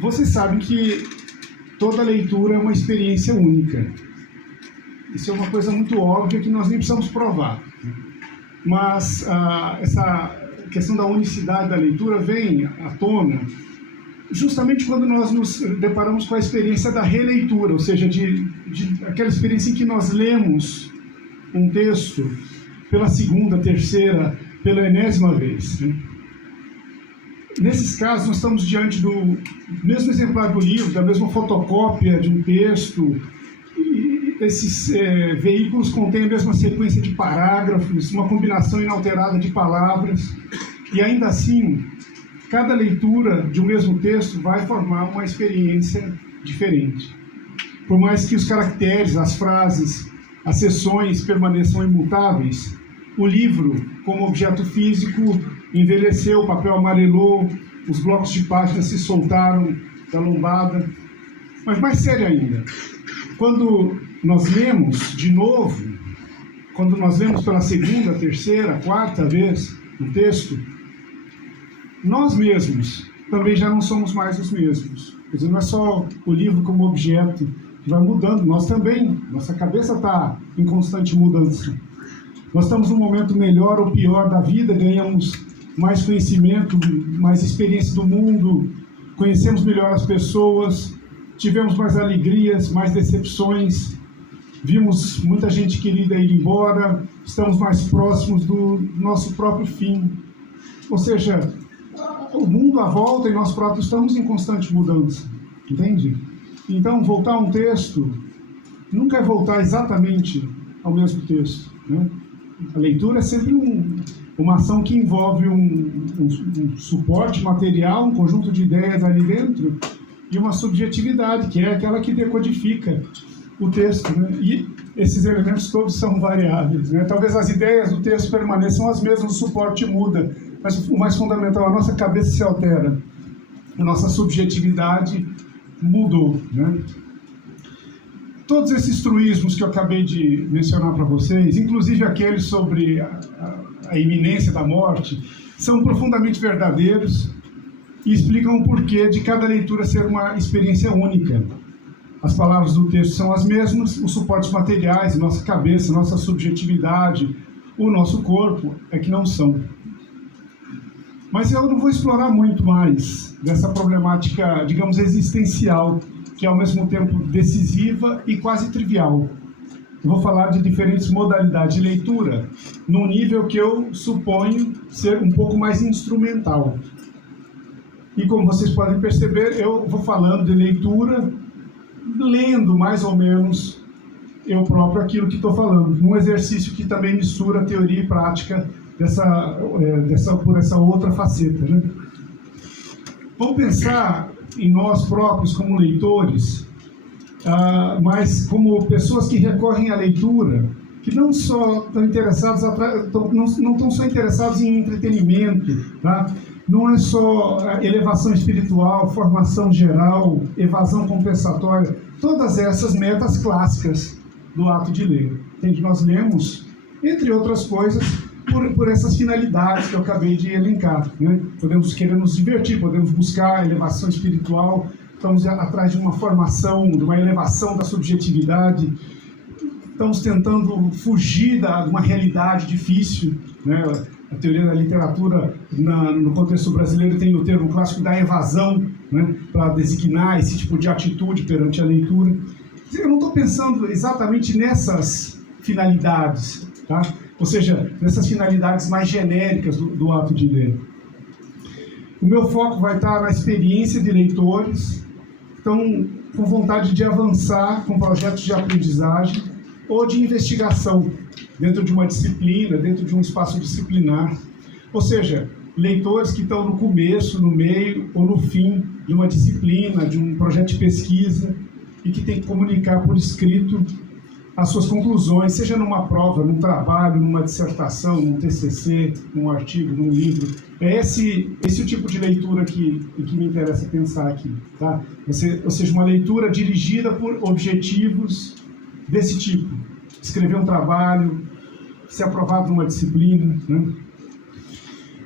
Você sabe que toda leitura é uma experiência única. Isso é uma coisa muito óbvia que nós nem precisamos provar. Mas essa questão da unicidade da leitura vem à tona justamente quando nós nos deparamos com a experiência da releitura, ou seja, de aquela experiência em que nós lemos um texto pela segunda, terceira, pela enésima vez. Nesses casos, nós estamos diante do mesmo exemplar do livro, da mesma fotocópia de um texto. E esses veículos contêm a mesma sequência de parágrafos, uma combinação inalterada de palavras, e ainda assim, cada leitura de um mesmo texto vai formar uma experiência diferente. Por mais que os caracteres, as frases, as seções permaneçam imutáveis, o livro, como objeto físico, envelheceu, o papel amarelou, os blocos de páginas se soltaram da lombada. Mas mais sério ainda, quando nós lemos de novo, quando nós lemos pela segunda, terceira, quarta vez um texto, nós mesmos também já não somos mais os mesmos. Quer dizer, não é só o livro como objeto que vai mudando, nós também, nossa cabeça está em constante mudança. Nós estamos num momento melhor ou pior da vida, ganhamos mais conhecimento, mais experiência do mundo, conhecemos melhor as pessoas, tivemos mais alegrias, mais decepções, vimos muita gente querida ir embora, estamos mais próximos do nosso próprio fim. Ou seja, o mundo à volta e nós próprios estamos em constante mudança, entende? Então, voltar a um texto nunca é voltar exatamente ao mesmo texto, né? A leitura é sempre uma ação que envolve um suporte material, um conjunto de ideias ali dentro, e uma subjetividade, que é aquela que decodifica o texto, né? E esses elementos todos são variáveis, né? Talvez as ideias do texto permaneçam as mesmas, o suporte muda, mas o mais fundamental, a nossa cabeça se altera, a nossa subjetividade mudou, né? Todos esses truísmos que eu acabei de mencionar para vocês, inclusive aqueles sobre a iminência da morte, são profundamente verdadeiros e explicam o porquê de cada leitura ser uma experiência única. As palavras do texto são as mesmas, os suportes materiais, nossa cabeça, nossa subjetividade, o nosso corpo é que não são. Mas eu não vou explorar muito mais dessa problemática, digamos, existencial, que é ao mesmo tempo decisiva e quase trivial. Eu vou falar de diferentes modalidades de leitura, num nível que eu suponho ser um pouco mais instrumental. E como vocês podem perceber, eu vou falando de leitura, lendo mais ou menos eu próprio aquilo que estou falando, num exercício que também mistura teoria e prática por essa outra faceta, né? Vamos pensar em nós próprios como leitores, mas como pessoas que recorrem à leitura, que não só estão interessados, não estão só interessados em entretenimento, tá? Não é só elevação espiritual, formação geral, evasão compensatória, todas essas metas clássicas do ato de ler. Entende? Nós lemos, entre outras coisas, por essas finalidades que eu acabei de elencar, né? Podemos querer nos divertir, podemos buscar elevação espiritual, estamos atrás de uma formação, de uma elevação da subjetividade, estamos tentando fugir de uma realidade difícil, né? A teoria da literatura, no contexto brasileiro, tem o termo clássico da evasão, né? Para designar esse tipo de atitude perante a leitura. Eu não estou pensando exatamente nessas finalidades, tá? Ou seja, nessas finalidades mais genéricas do ato de ler. O meu foco vai estar na experiência de leitores que estão com vontade de avançar com projetos de aprendizagem ou de investigação dentro de uma disciplina, dentro de um espaço disciplinar. Ou seja, leitores que estão no começo, no meio ou no fim de uma disciplina, de um projeto de pesquisa e que tem que comunicar por escrito as suas conclusões, seja numa prova, num trabalho, numa dissertação, num TCC, num artigo, num livro. É esse o tipo de leitura que me interessa pensar aqui, tá? Ou seja, uma leitura dirigida por objetivos desse tipo. Escrever um trabalho, ser aprovado numa disciplina, né?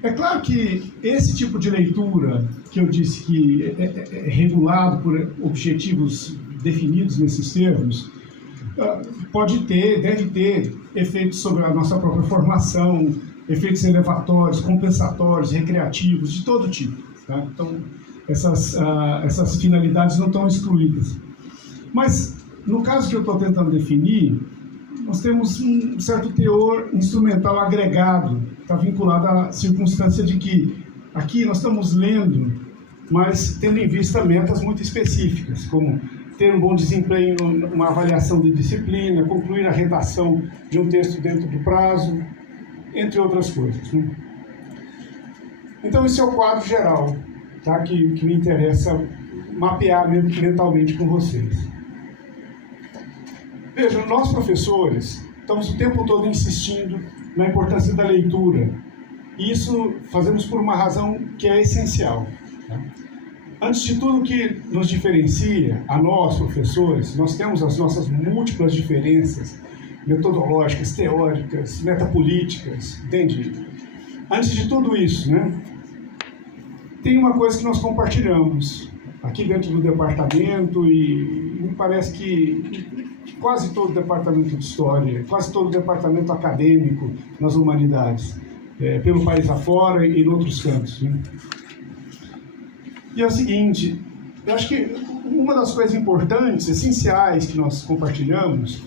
É claro que esse tipo de leitura, que eu disse que é regulado por objetivos definidos nesses termos, pode ter, deve ter efeitos sobre a nossa própria formação, efeitos elevatórios, compensatórios, recreativos, de todo tipo. Tá? Então, essas finalidades não estão excluídas. Mas, no caso que eu estou tentando definir, nós temos um certo teor instrumental agregado, está vinculado à circunstância de que aqui nós estamos lendo, mas tendo em vista metas muito específicas, como ter um bom desempenho numa avaliação de disciplina, concluir a redação de um texto dentro do prazo, entre outras coisas. Né? Então, esse é o quadro geral, tá? que me interessa mapear mentalmente com vocês. Vejam, nós professores estamos o tempo todo insistindo na importância da leitura. E isso fazemos por uma razão que é essencial. Tá? Antes de tudo, que nos diferencia, a nós, professores, nós temos as nossas múltiplas diferenças metodológicas, teóricas, metapolíticas, entende? Antes de tudo isso, né, tem uma coisa que nós compartilhamos aqui dentro do departamento e me parece que quase todo o departamento de história, quase todo o departamento acadêmico nas humanidades, pelo país afora e em outros cantos. Né? E é o seguinte, eu acho que uma das coisas importantes, essenciais que nós compartilhamos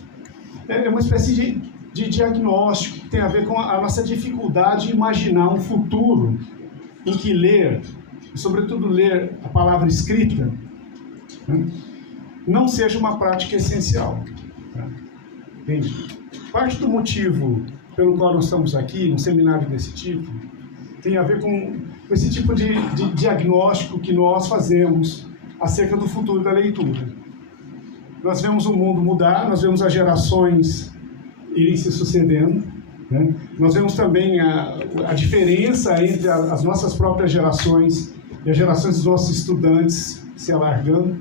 é uma espécie de diagnóstico que tem a ver com a nossa dificuldade de imaginar um futuro em que ler, sobretudo ler a palavra escrita, né, não seja uma prática essencial. Tá? Entende? Parte do motivo pelo qual nós estamos aqui, num seminário desse tipo, tem a ver com esse tipo de diagnóstico que nós fazemos acerca do futuro da leitura. Nós vemos o mundo mudar, nós vemos as gerações irem se sucedendo, né? Nós vemos também a diferença entre as nossas próprias gerações e as gerações dos nossos estudantes se alargando.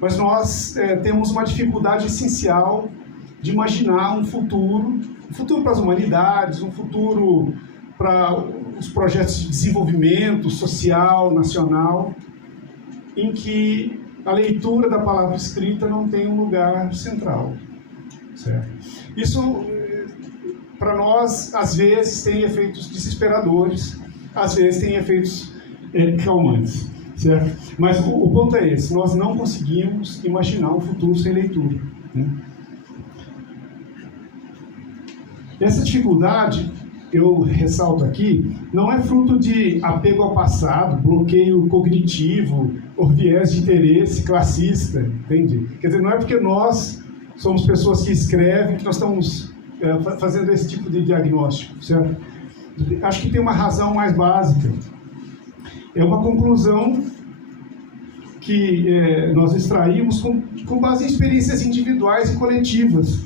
Mas nós temos uma dificuldade essencial de imaginar um futuro para as humanidades, um futuro para os projetos de desenvolvimento social, nacional, em que a leitura da palavra escrita não tem um lugar central. Certo? Isso, para nós, às vezes tem efeitos desesperadores, às vezes tem efeitos calmantes. Certo? Mas o ponto é esse, nós não conseguimos imaginar um futuro sem leitura. Né? Essa dificuldade, eu ressalto aqui, não é fruto de apego ao passado, bloqueio cognitivo ou viés de interesse classista, entende? Quer dizer, não é porque nós somos pessoas que escrevem que nós estamos fazendo esse tipo de diagnóstico, certo? Acho que tem uma razão mais básica. É uma conclusão que nós extraímos com base em experiências individuais e coletivas.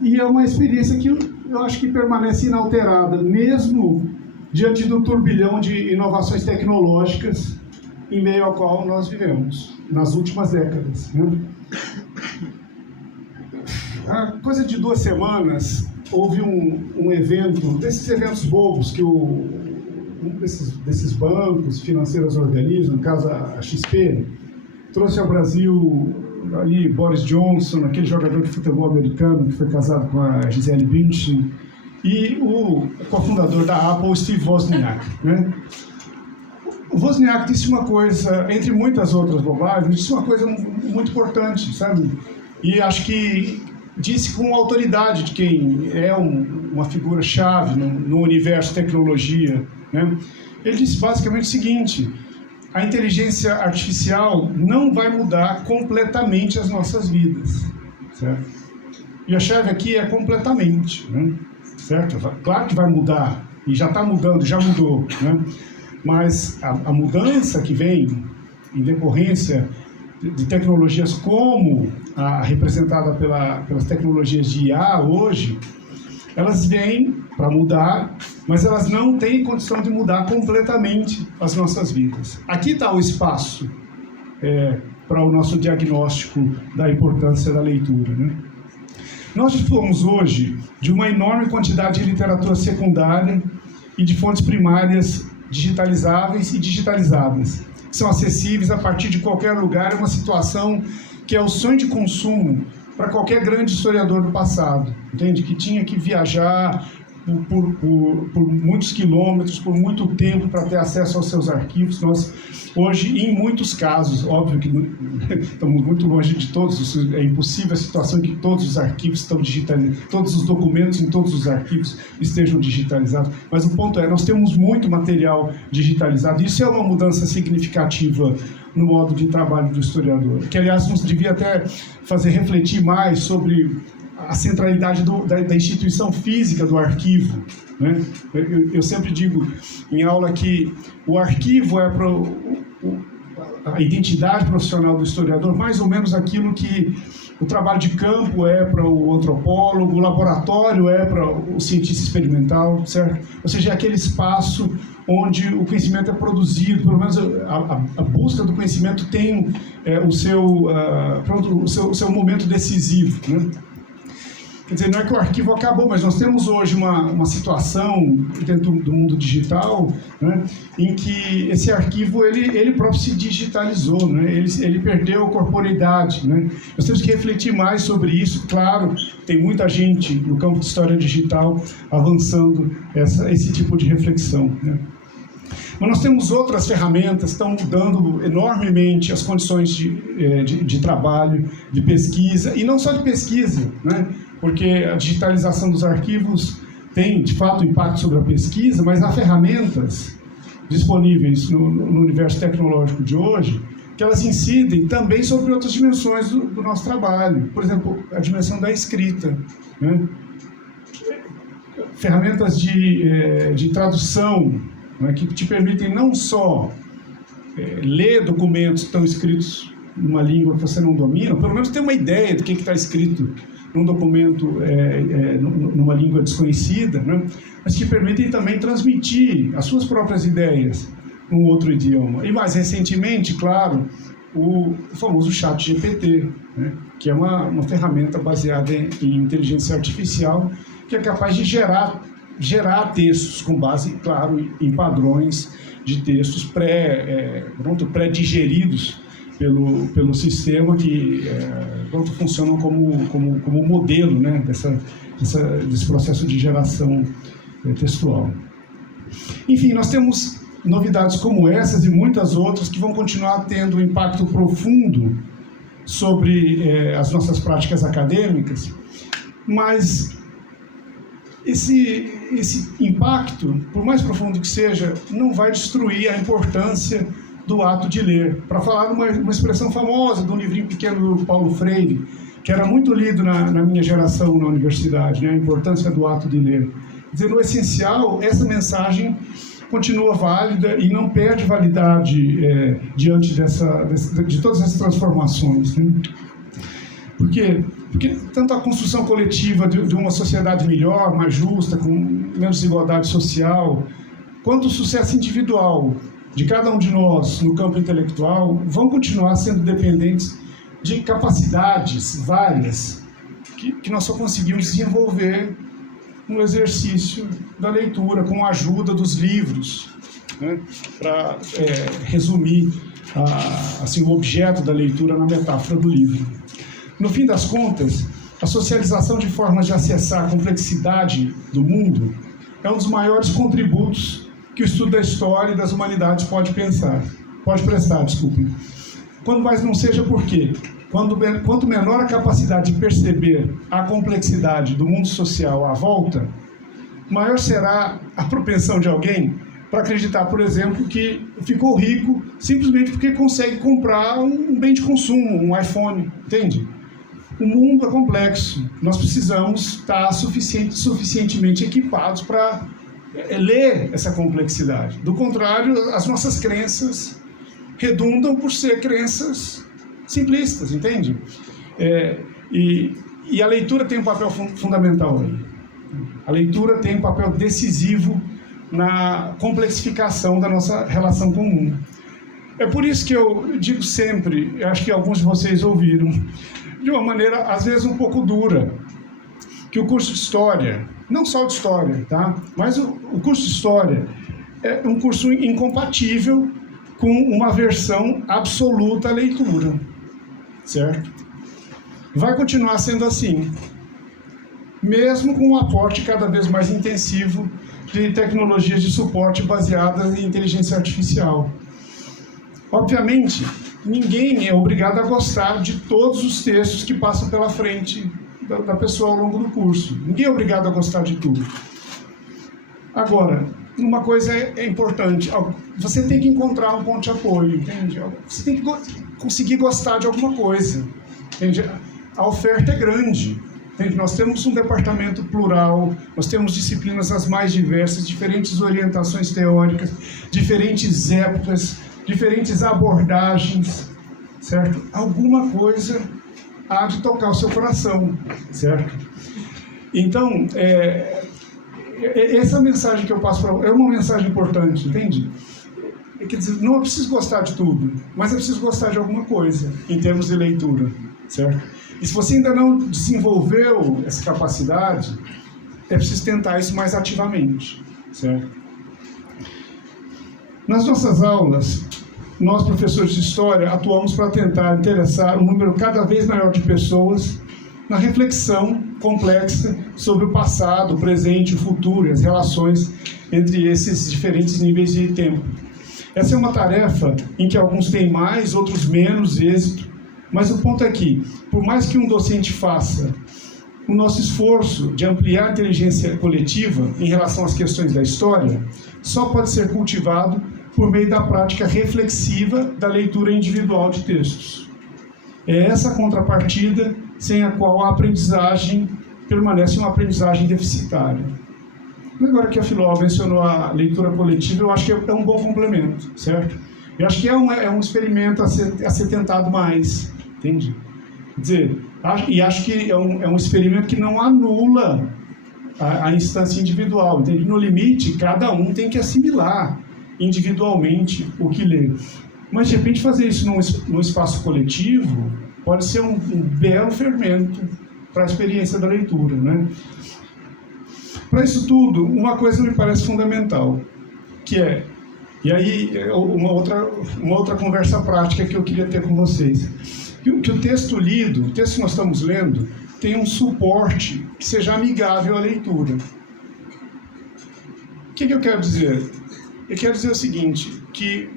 E é uma experiência que eu acho que permanece inalterada, mesmo diante do turbilhão de inovações tecnológicas em meio ao qual nós vivemos, nas últimas décadas. Né? Há coisa de 2 semanas, houve um evento, desses eventos bobos que um desses bancos financeiros organizam, no caso a XP, trouxe ao Brasil ali Boris Johnson, aquele jogador de futebol americano que foi casado com a Gisele Bündchen, e o cofundador da Apple, Steve Wozniak. Né? O Wozniak disse uma coisa, entre muitas outras bobagens, disse uma coisa muito importante, sabe? E acho que disse com autoridade de quem é uma figura-chave no universo tecnologia. Né? Ele disse basicamente o seguinte: a inteligência artificial não vai mudar completamente as nossas vidas, certo? E a chave aqui é completamente, né? Certo? Claro que vai mudar, e já está mudando, já mudou, né? Mas a mudança que vem em decorrência de tecnologias como a representada pelas tecnologias de IA hoje, elas vêm para mudar, mas elas não têm condição de mudar completamente as nossas vidas. Aqui está o espaço para o nosso diagnóstico da importância da leitura. Né? Nós dispomos hoje de uma enorme quantidade de literatura secundária e de fontes primárias digitalizáveis e digitalizadas, que são acessíveis a partir de qualquer lugar. É uma situação que é o sonho de consumo para qualquer grande historiador do passado, entende? Que tinha que viajar por muitos quilômetros, por muito tempo, para ter acesso aos seus arquivos. Nós, hoje, em muitos casos, óbvio que estamos muito longe de todos, é impossível a situação em que todos os arquivos estão digitalizados, todos os documentos em todos os arquivos estejam digitalizados, mas o ponto é, nós temos muito material digitalizado. Isso é uma mudança significativa no modo de trabalho do historiador, que, aliás, nos devia até fazer refletir mais sobre a centralidade da instituição física do arquivo, né? Eu sempre digo em aula que o arquivo é para a identidade profissional do historiador, mais ou menos aquilo que o trabalho de campo é para o antropólogo, o laboratório é para o cientista experimental, certo? Ou seja, é aquele espaço onde o conhecimento é produzido, pelo menos a busca do conhecimento tem o seu momento decisivo, né? Quer dizer, não é que o arquivo acabou, mas nós temos hoje uma situação dentro do mundo digital, né, em que esse arquivo ele próprio se digitalizou, né, ele perdeu a corporeidade, né. Nós temos que refletir mais sobre isso. Claro, tem muita gente no campo de história digital avançando esse tipo de reflexão, né. Mas nós temos outras ferramentas que estão mudando enormemente as condições de trabalho, de pesquisa, e não só de pesquisa, né? Porque a digitalização dos arquivos tem, de fato, impacto sobre a pesquisa, mas há ferramentas disponíveis no universo tecnológico de hoje que elas incidem também sobre outras dimensões do nosso trabalho. Por exemplo, a dimensão da escrita, né? Ferramentas de tradução, né, que te permitem não só ler documentos que estão escritos numa língua que você não domina, pelo menos ter uma ideia do que está escrito num documento numa língua desconhecida, né, mas que permitem também transmitir as suas próprias ideias num outro idioma. E mais recentemente, claro, o famoso ChatGPT, né, que é uma ferramenta baseada em inteligência artificial que é capaz de gerar textos com base, claro, em padrões de textos pré-digeridos pelo sistema, que funcionam como modelo, né, desse processo de geração textual. Enfim, nós temos novidades como essas e muitas outras que vão continuar tendo um impacto profundo sobre as nossas práticas acadêmicas, mas esse impacto, por mais profundo que seja, não vai destruir a importância do ato de ler. Para falar uma expressão famosa de um livrinho pequeno do Paulo Freire, que era muito lido na minha geração na universidade, né? A importância do ato de ler. Quer dizer, no essencial, essa mensagem continua válida e não perde validade diante de todas essas transformações, né? Por quê? Porque tanto a construção coletiva de uma sociedade melhor, mais justa, com menos desigualdade social, quanto o sucesso individual de cada um de nós no campo intelectual vão continuar sendo dependentes de capacidades várias que nós só conseguimos desenvolver no exercício da leitura, com a ajuda dos livros, né, para resumir assim, o objeto da leitura na metáfora do livro. No fim das contas, a socialização de formas de acessar a complexidade do mundo é um dos maiores contributos que o estudo da história e das humanidades pode prestar. Quando mais não seja por quê? Quanto menor a capacidade de perceber a complexidade do mundo social à volta, maior será a propensão de alguém para acreditar, por exemplo, que ficou rico simplesmente porque consegue comprar um bem de consumo, um iPhone, entende? O mundo é complexo, nós precisamos estar suficientemente equipados para ler essa complexidade. Do contrário, as nossas crenças redundam por ser crenças simplistas, entende? E a leitura tem um papel fundamental aí. A leitura tem um papel decisivo na complexificação da nossa relação com o mundo. É por isso que eu digo sempre, acho que alguns de vocês ouviram, de uma maneira, às vezes, um pouco dura, que o curso de História não só de História, tá? Mas o curso de História é um curso incompatível com uma versão absoluta à leitura, certo? Vai continuar sendo assim, mesmo com um aporte cada vez mais intensivo de tecnologias de suporte baseadas em inteligência artificial. Obviamente, ninguém é obrigado a gostar de todos os textos que passam pela frente da pessoa ao longo do curso. Ninguém é obrigado a gostar de tudo. Agora, uma coisa é importante, você tem que encontrar um ponto de apoio, entende? Você tem que conseguir gostar de alguma coisa, entende? A oferta é grande, entende? Nós temos um departamento plural, nós temos disciplinas as mais diversas, diferentes orientações teóricas, diferentes épocas, diferentes abordagens, certo? Alguma coisa há de tocar o seu coração, certo? Então, essa mensagem que eu passo para você é uma mensagem importante, entende? Quer dizer, não é preciso gostar de tudo, mas é preciso gostar de alguma coisa, em termos de leitura, certo? E se você ainda não desenvolveu essa capacidade, é preciso tentar isso mais ativamente, certo? Nas nossas aulas, nós, professores de História, atuamos para tentar interessar um número cada vez maior de pessoas na reflexão complexa sobre o passado, o presente, o futuro e as relações entre esses diferentes níveis de tempo. Essa é uma tarefa em que alguns têm mais, outros menos êxito, mas o ponto é que, por mais que um docente faça o nosso esforço de ampliar a inteligência coletiva em relação às questões da história, só pode ser cultivado por meio da prática reflexiva da leitura individual de textos. É essa contrapartida sem a qual a aprendizagem permanece uma aprendizagem deficitária. Agora que a Filó mencionou a leitura coletiva, eu acho que é um bom complemento, certo? Eu acho que é um experimento a ser tentado mais, entende? Quer dizer, acho que é um experimento que não anula a instância individual, entende? No limite, cada um tem que assimilar individualmente o que lê. Mas, de repente, fazer isso num espaço coletivo pode ser um belo fermento para a experiência da leitura, né? Para isso tudo, uma coisa me parece fundamental, que é, e aí uma outra conversa prática que eu queria ter com vocês, que o texto lido, o texto que nós estamos lendo, tem um suporte que seja amigável à leitura. O que eu quero dizer? Eu quero dizer o seguinte, que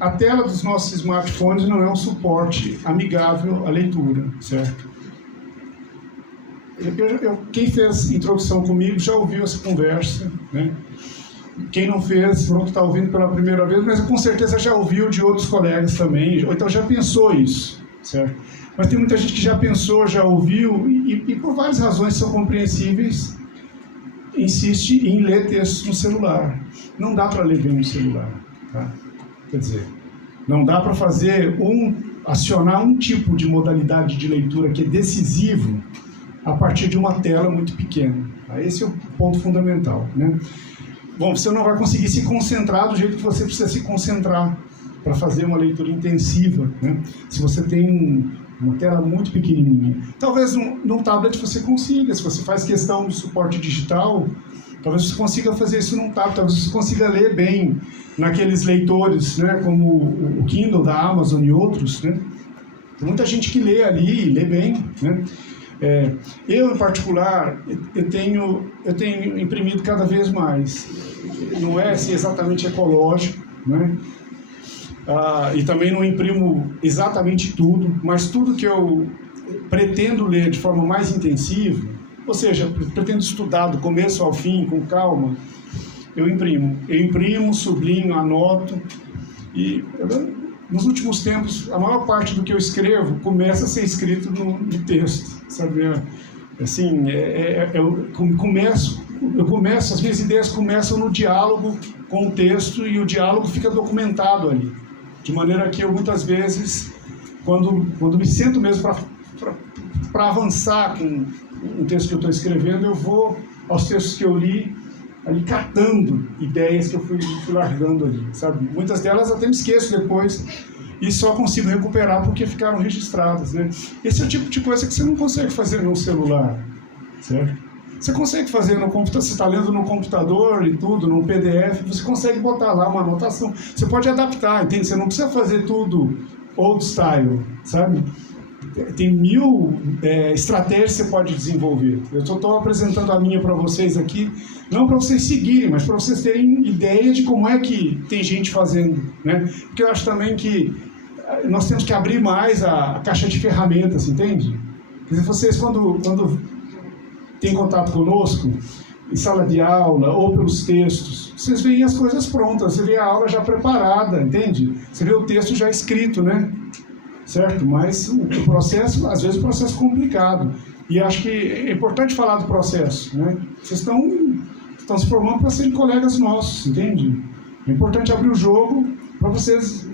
a tela dos nossos smartphones não é um suporte amigável à leitura, certo? Quem fez introdução comigo já ouviu essa conversa, né? Quem não fez, pronto, está ouvindo pela primeira vez, mas com certeza já ouviu de outros colegas também, ou então já pensou isso, certo? Mas tem muita gente que já pensou, já ouviu, e por várias razões são compreensíveis, insiste em ler textos no celular. Não dá para ler bem no celular, tá? Quer dizer, não dá para acionar um tipo de modalidade de leitura que é decisivo a partir de uma tela muito pequena. Tá? Esse é o ponto fundamental, né? Bom, você não vai conseguir se concentrar do jeito que você precisa se concentrar para fazer uma leitura intensiva, né? Se você tem uma tela muito pequenininha. Talvez num tablet você consiga, se você faz questão do suporte digital, talvez você consiga fazer isso num tablet, talvez você consiga ler bem naqueles leitores, né, como o Kindle da Amazon e outros, né? Tem muita gente que lê ali, lê bem, né? Eu, em particular, eu tenho imprimido cada vez mais. Não é assim, exatamente ecológico, né? E também não imprimo exatamente tudo, mas tudo que eu pretendo ler de forma mais intensiva, ou seja, pretendo estudar do começo ao fim, com calma, eu imprimo. Eu imprimo, sublinho, anoto, e nos últimos tempos, a maior parte do que eu escrevo começa a ser escrito no texto, sabe? Assim, eu começo, as minhas ideias começam no diálogo com o texto e o diálogo fica documentado ali. De maneira que eu, muitas vezes, quando me sento mesmo para avançar com um texto que eu estou escrevendo, eu vou aos textos que eu li, ali catando ideias que eu fui largando ali, sabe? Muitas delas até me esqueço depois e só consigo recuperar porque ficaram registradas, né? Esse é o tipo de coisa que você não consegue fazer no celular, certo? Você consegue fazer no computador, você está lendo no computador e tudo, no PDF, você consegue botar lá uma anotação. Você pode adaptar, entende? Você não precisa fazer tudo old style, sabe? Tem 1000 estratégias que você pode desenvolver. Eu estou apresentando a minha para vocês aqui, não para vocês seguirem, mas para vocês terem ideia de como é que tem gente fazendo, né? Porque eu acho também que nós temos que abrir mais a caixa de ferramentas, entende? Quer dizer, vocês quando têm contato conosco, em sala de aula ou pelos textos, vocês veem as coisas prontas, você vê a aula já preparada, entende? Você vê o texto já escrito, né? Certo? Mas o processo, às vezes o processo é complicado. E acho que é importante falar do processo, né? Vocês estão se formando para serem colegas nossos, entende? É importante abrir o jogo para vocês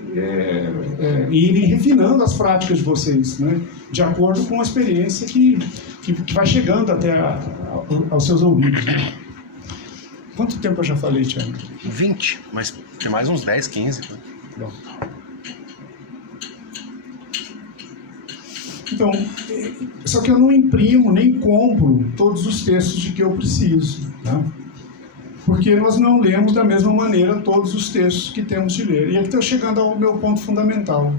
irem refinando as práticas de vocês, né? De acordo com a experiência que vai chegando até aos seus ouvidos. Né? Quanto tempo eu já falei, Thiago? 20, mas tem mais uns 10, 15. Né? Bom. Então, só que eu não imprimo nem compro todos os textos de que eu preciso, tá? Porque nós não lemos da mesma maneira todos os textos que temos de ler. E aqui estou chegando ao meu ponto fundamental.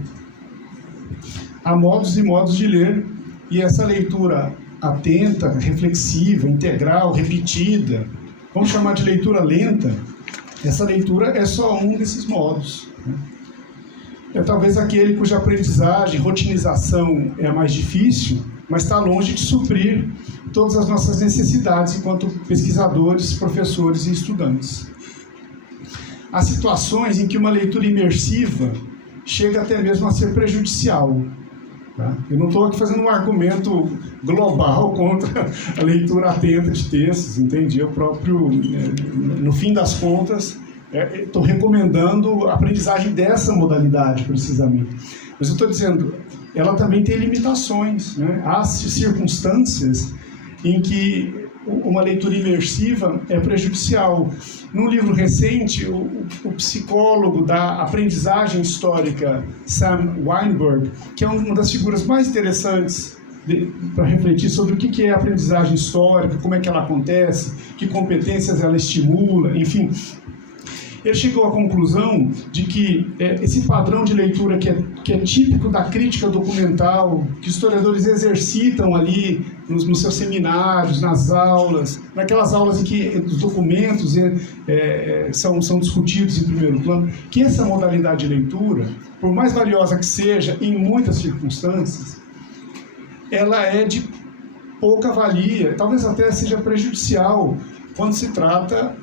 Há modos e modos de ler, e essa leitura atenta, reflexiva, integral, repetida, vamos chamar de leitura lenta, essa leitura é só um desses modos, né? É talvez aquele cuja aprendizagem, rotinização é mais difícil, mas está longe de suprir todas as nossas necessidades enquanto pesquisadores, professores e estudantes. Há situações em que uma leitura imersiva chega até mesmo a ser prejudicial. Tá? Eu não estou aqui fazendo um argumento global contra a leitura atenta de textos, entende? Eu próprio, no fim das contas, estou recomendando a aprendizagem dessa modalidade, precisamente. Mas eu estou dizendo, ela também tem limitações, né? Há circunstâncias em que uma leitura imersiva é prejudicial. Num livro recente, o psicólogo da aprendizagem histórica, Sam Weinberg, que é uma das figuras mais interessantes para refletir sobre o que é a aprendizagem histórica, como é que ela acontece, que competências ela estimula, enfim. Ele chegou à conclusão de que esse padrão de leitura que é típico da crítica documental, que historiadores exercitam ali nos seus seminários, nas aulas, naquelas aulas em que os documentos são discutidos em primeiro plano, que essa modalidade de leitura, por mais valiosa que seja em muitas circunstâncias, ela é de pouca valia, talvez até seja prejudicial quando se trata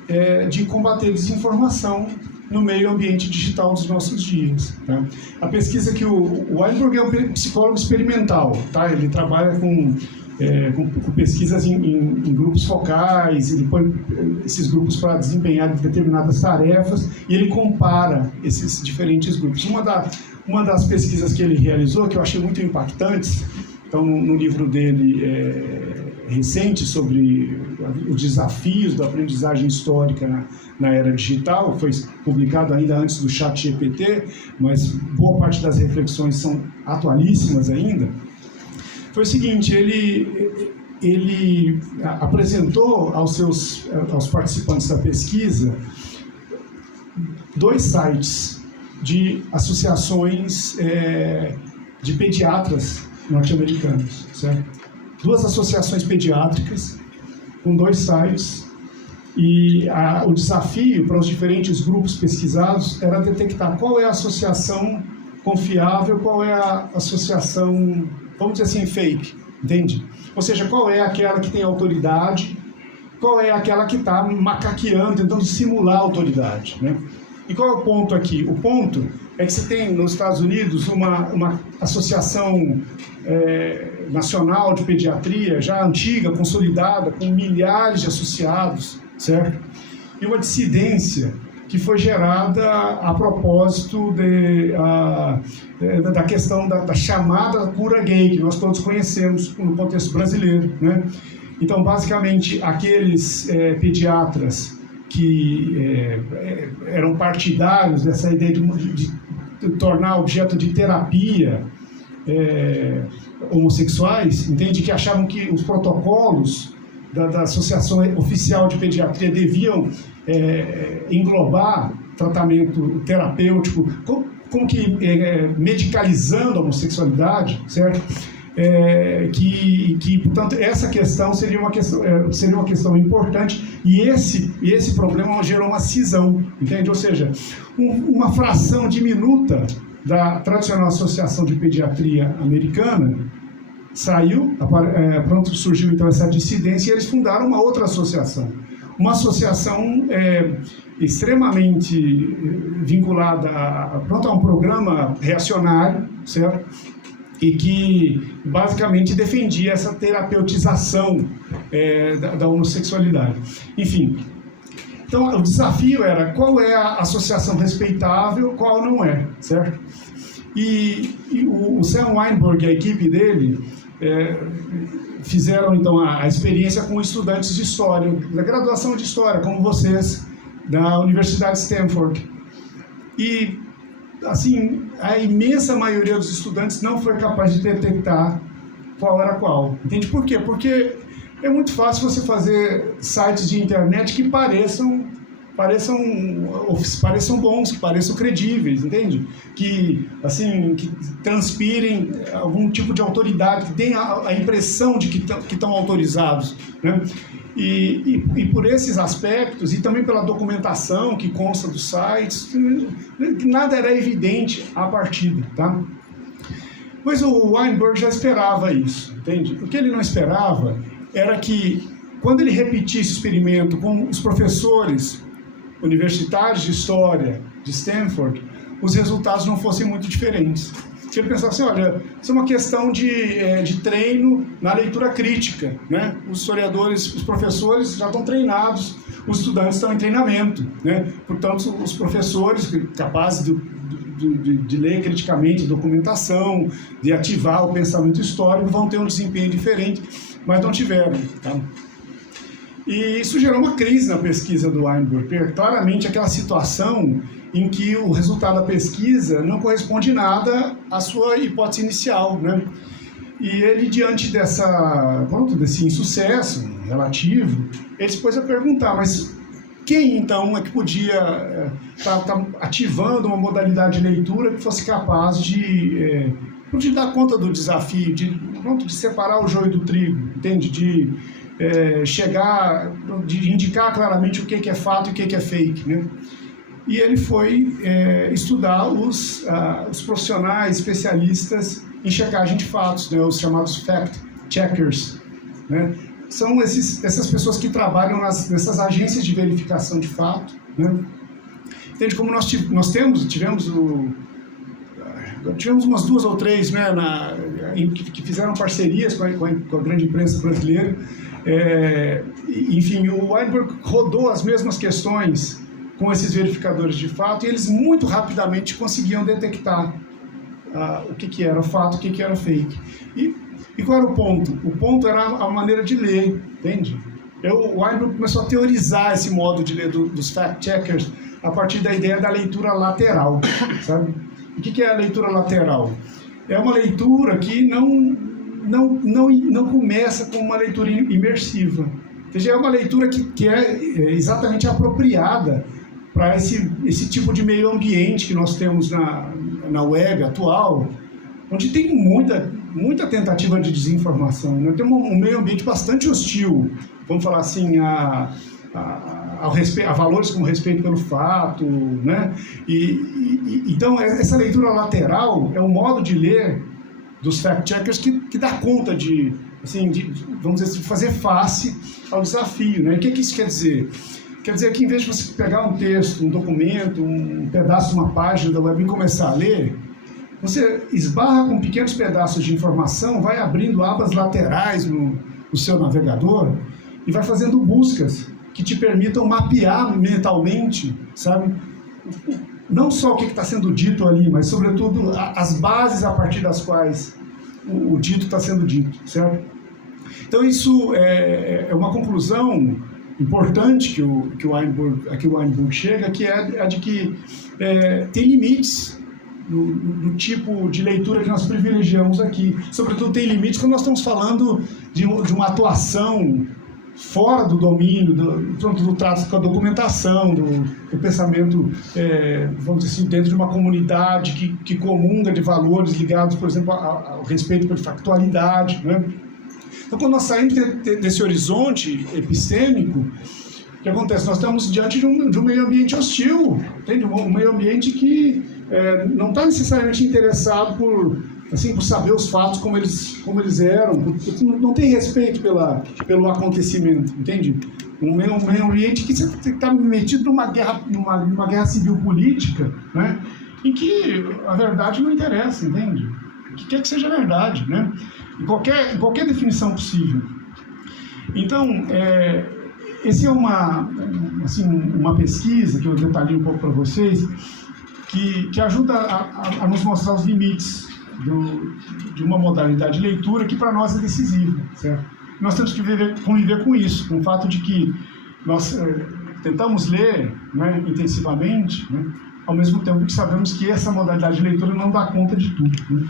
de combater desinformação no meio ambiente digital dos nossos dias. Tá? A pesquisa que o Weinberg é um psicólogo experimental, tá? Ele trabalha com pesquisas em grupos focais, ele põe esses grupos para desempenhar determinadas tarefas e ele compara esses diferentes grupos. Uma das pesquisas que ele realizou, que eu achei muito impactantes, então no livro dele recente sobre os desafios da aprendizagem histórica na era digital, foi publicado ainda antes do ChatGPT, mas boa parte das reflexões são atualíssimas ainda. Foi o seguinte, ele apresentou aos participantes da pesquisa 2 sites de associações de pediatras norte-americanos, certo? 2 associações pediátricas com 2 sites, e o desafio para os diferentes grupos pesquisados era detectar qual é a associação confiável, qual é a associação, vamos dizer assim, fake, entende? Ou seja, qual é aquela que tem autoridade, qual é aquela que está macaqueando, tentando simular a autoridade, né? E qual é o ponto aqui? O ponto é que você tem nos Estados Unidos uma associação nacional de pediatria, já antiga, consolidada, com milhares de associados, certo? E uma dissidência que foi gerada a propósito da questão da chamada cura gay, que nós todos conhecemos no contexto brasileiro, né? Então, basicamente, aqueles pediatras que eram partidários dessa ideia de tornar objeto de terapia homossexuais, entende? Que achavam que os protocolos da Associação Oficial de Pediatria deviam englobar tratamento terapêutico, como que medicalizando a homossexualidade, certo? Portanto, essa questão seria uma questão importante, e esse problema gerou uma cisão, entende? Ou seja, uma fração diminuta da tradicional Associação de Pediatria Americana saiu, pronto, surgiu então essa dissidência, e eles fundaram uma outra associação. Uma associação extremamente vinculada a um programa reacionário, certo? E que basicamente defendia essa terapeutização da homossexualidade. Enfim, então o desafio era qual é a associação respeitável, qual não é, certo? E o Sam Weinberg e a equipe dele fizeram então a experiência com estudantes de história, da graduação de história, como vocês, da Universidade de Stanford. E, assim, a imensa maioria dos estudantes não foi capaz de detectar qual era qual. Entende por quê? Porque é muito fácil você fazer sites de internet que pareçam bons, que pareçam credíveis, entende? Que transpirem algum tipo de autoridade, que deem a impressão de que estão autorizados, né? E por esses aspectos, e também pela documentação que consta dos sites, nada era evidente à partida, tá? Mas o Weinberg já esperava isso, entende? O que ele não esperava era que, quando ele repetisse o experimento com os professores universitários de história de Stanford, os resultados não fossem muito diferentes. Se ele pensava assim, olha, isso é uma questão de treino na leitura crítica, né? Os historiadores, os professores já estão treinados, os estudantes estão em treinamento, né? Portanto, os professores capazes de ler criticamente a documentação, de ativar o pensamento histórico, vão ter um desempenho diferente, mas não tiveram, tá? E isso gerou uma crise na pesquisa do Weinberg, claramente aquela situação em que o resultado da pesquisa não corresponde nada à sua hipótese inicial, né? E ele, diante desse insucesso relativo, ele se pôs a perguntar, mas quem então é que podia estar ativando uma modalidade de leitura que fosse capaz de dar conta do desafio, de separar o joio do trigo, entende? De indicar claramente o que é fato e o que é fake, né? E ele foi estudar os profissionais especialistas em checagem de fatos, né? Os chamados fact-checkers, né? São essas pessoas que trabalham nessas agências de verificação de fato, né? Entende? Como nós tivemos umas 2 ou 3, né, que fizeram parcerias com a grande imprensa brasileira. Enfim, o Weinberg rodou as mesmas questões com esses verificadores de fato, e eles muito rapidamente conseguiam detectar o que era fato, o que era fake. E qual era o ponto? O ponto era a maneira de ler, entende? O Weinberg começou a teorizar esse modo de ler dos fact-checkers a partir da ideia da leitura lateral, sabe? O que é a leitura lateral? É uma leitura que não começa com uma leitura imersiva. Ou seja, é uma leitura que é exatamente apropriada para esse tipo de meio ambiente que nós temos na web atual, onde tem muita tentativa de desinformação, né? Tem um meio ambiente bastante hostil, vamos falar assim, a valores como respeito pelo fato, né? Então, essa leitura lateral é um modo de ler dos fact-checkers que dá conta vamos dizer, de fazer face ao desafio, né? O que isso quer dizer? Quer dizer que, em vez de você pegar um texto, um documento, um pedaço de uma página da web e começar a ler, você esbarra com pequenos pedaços de informação, vai abrindo abas laterais no seu navegador e vai fazendo buscas que te permitam mapear mentalmente, sabe? Não só o que está sendo dito ali, mas, sobretudo, as bases a partir das quais o dito está sendo dito, certo? Então, isso é uma conclusão importante que o Weinberg chega, que é a de que tem limites no tipo de leitura que nós privilegiamos aqui. Sobretudo, tem limites quando nós estamos falando de uma atuação fora do domínio do trato com a documentação, do pensamento, vamos dizer assim, dentro de uma comunidade que comunga de valores ligados, por exemplo, ao respeito pela factualidade, né? Então, quando nós saímos desse horizonte epistêmico, o que acontece? Nós estamos diante de um meio ambiente hostil, entende? Um meio ambiente que não está necessariamente interessado por saber os fatos como eles eram, porque não tem respeito pelo acontecimento, entende? Um meio ambiente que você está metido numa guerra civil política, né? Em que a verdade não interessa, entende? O que quer que seja verdade, né? Em qualquer definição possível. Então, essa é uma pesquisa que eu detalhei um pouco para vocês, que ajuda a nos mostrar os limites de uma modalidade de leitura que para nós é decisiva, certo? Nós temos que conviver com isso, com o fato de que nós tentamos ler, né, intensivamente, né, ao mesmo tempo que sabemos que essa modalidade de leitura não dá conta de tudo, né?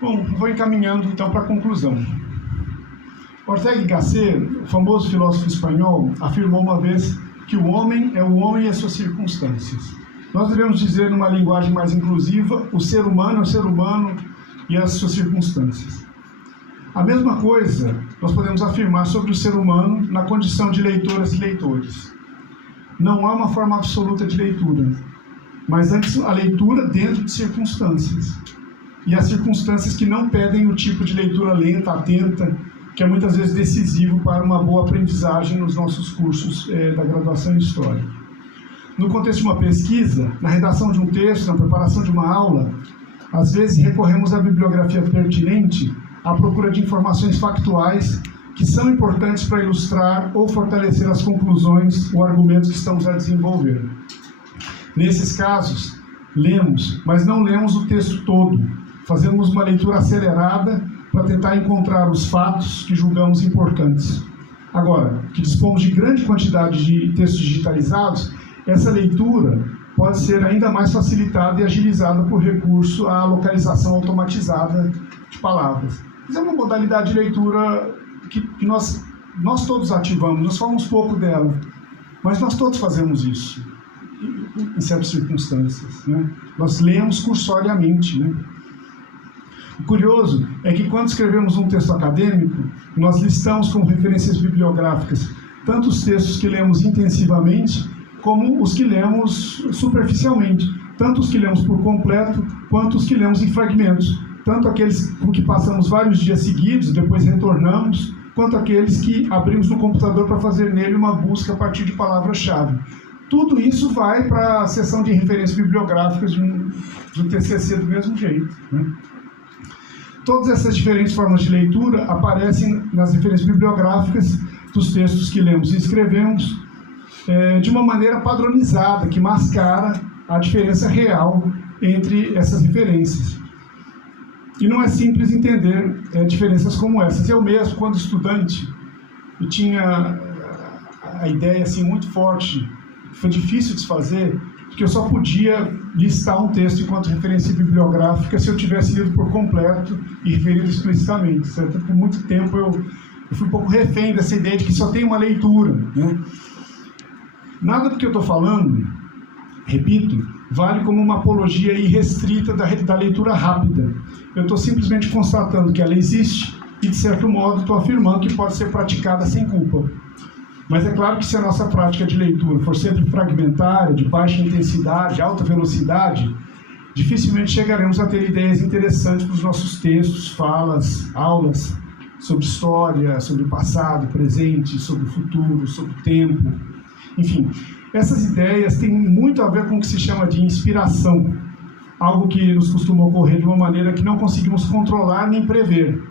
Bom, vou encaminhando então para a conclusão. Ortega y Gasset, o famoso filósofo espanhol, afirmou uma vez que o homem é o homem e as suas circunstâncias. Nós devemos dizer, numa linguagem mais inclusiva, o ser humano é o ser humano e as suas circunstâncias. A mesma coisa nós podemos afirmar sobre o ser humano na condição de leitoras e leitores. Não há uma forma absoluta de leitura, mas antes a leitura dentro de circunstâncias. E as circunstâncias que não pedem o tipo de leitura lenta, atenta, que é muitas vezes decisivo para uma boa aprendizagem nos nossos cursos da graduação em História. No contexto de uma pesquisa, na redação de um texto, na preparação de uma aula, às vezes recorremos à bibliografia pertinente à procura de informações factuais que são importantes para ilustrar ou fortalecer as conclusões ou argumentos que estamos a desenvolver. Nesses casos, lemos, mas não lemos o texto todo. Fazemos uma leitura acelerada para tentar encontrar os fatos que julgamos importantes. Agora, que dispomos de grande quantidade de textos digitalizados, essa leitura pode ser ainda mais facilitada e agilizada por recurso à localização automatizada de palavras. Isso é uma modalidade de leitura que nós todos ativamos, nós falamos pouco dela, mas nós todos fazemos isso, em certas circunstâncias, né? Nós lemos cursoriamente, né? O curioso é que quando escrevemos um texto acadêmico, nós listamos como referências bibliográficas tanto os textos que lemos intensivamente, como os que lemos superficialmente, tanto os que lemos por completo, quanto os que lemos em fragmentos, tanto aqueles com que passamos vários dias seguidos, depois retornamos, quanto aqueles que abrimos no computador para fazer nele uma busca a partir de palavras-chave. Tudo isso vai para a seção de referências bibliográficas de um TCC do mesmo jeito, né? Todas essas diferentes formas de leitura aparecem nas referências bibliográficas dos textos que lemos e escrevemos de uma maneira padronizada, que mascara a diferença real entre essas referências. E não é simples entender diferenças como essas. Eu mesmo, quando estudante, eu tinha a ideia assim, muito forte, foi difícil desfazer, que eu só podia listar um texto enquanto referência bibliográfica se eu tivesse lido por completo e referido explicitamente, certo? Por muito tempo eu fui um pouco refém dessa ideia de que só tem uma leitura, né? Nada do que eu estou falando, repito, vale como uma apologia irrestrita da leitura rápida. Eu estou simplesmente constatando que ela existe e, de certo modo, estou afirmando que pode ser praticada sem culpa. Mas é claro que se a nossa prática de leitura for sempre fragmentária, de baixa intensidade, alta velocidade, dificilmente chegaremos a ter ideias interessantes para os nossos textos, falas, aulas sobre história, sobre o passado, presente, sobre o futuro, sobre o tempo. Enfim, essas ideias têm muito a ver com o que se chama de inspiração, algo que nos costuma ocorrer de uma maneira que não conseguimos controlar nem prever.